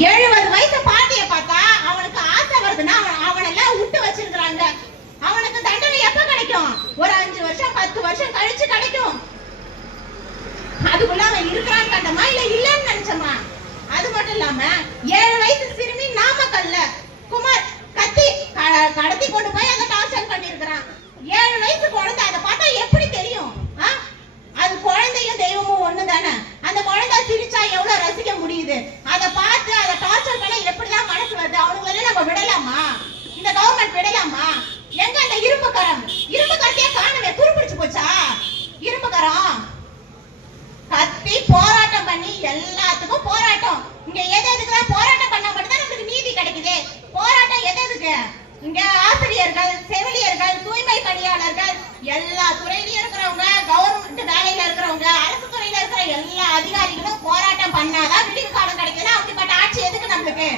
70 வயசு பாட்டிய பார்த்தா அவனுக்கு ஆசை வருதுன்னா அவனெல்லாம் விட்டு வச்சிருக்கிறாங்க. அவனுக்கு தண்டனை எப்ப கிடைக்கும்? ஒரு 5 வருஷம் 10 வருஷம் கழிச்சு கிடைக்கும். அதுக்குள்ள அவன் இருக்கிறான்னு கண்டமா இல்ல இல்லன்னு நினைச்சமா? அது மட்டும் இல்லாம 7 வயசு சிறுமி நாமக்கல்ல குமார் கத்தி கடத்தி கொண்டு போய் அதை டார்ச்சர் பண்ணிருக்கிறான். 7 வயசு குழந்தை, அதை பார்த்தா எப்படி தெரியும்? அது குழந்தையும் தெய்வமும் ஒண்ணுதானே. அந்த குழந்தை சிரிச்சா எவ்வளவு ரசிக்க முடியுது. அதை பார்த்து அதை டார்ச்சர் பண்ண எப்படிதான் மனசு வருது? அவனுங்களை நம்ம விடலாமா? இந்த கவர்மெண்ட் விடலாமா? எங்க அந்த இரும்பு கரம்? இரும்பு கரத்தையே காணுமே, துருப்பிடிச்சு போச்சா இரும்பு கரம்? கத்தி போராட்டம் பண்ணி எல்லாத்துக்கும் போராட்டம். இங்க எதுக்குதான் போராட்டம் பண்ணா மட்டும்தான் நமக்கு நீதி கிடைக்குது. போராட்டம் எதுக்கு? இங்க ஆசிரியர்கள், செவிலியர்கள், தூய்மை பணியாளர்கள், எல்லா துறையிலும் இருக்கிறவங்க, கவர்மெண்ட் வேலையில இருக்கிறவங்க, அரசு துறையில இருக்கிற எல்லா அதிகாரிகளும் போராட்டம் பண்ணாதான் விடிவு காலம் கிடைக்குதுன்னா அப்படிப்பட்ட ஆட்சி எதுக்கு நம்மளுக்கு?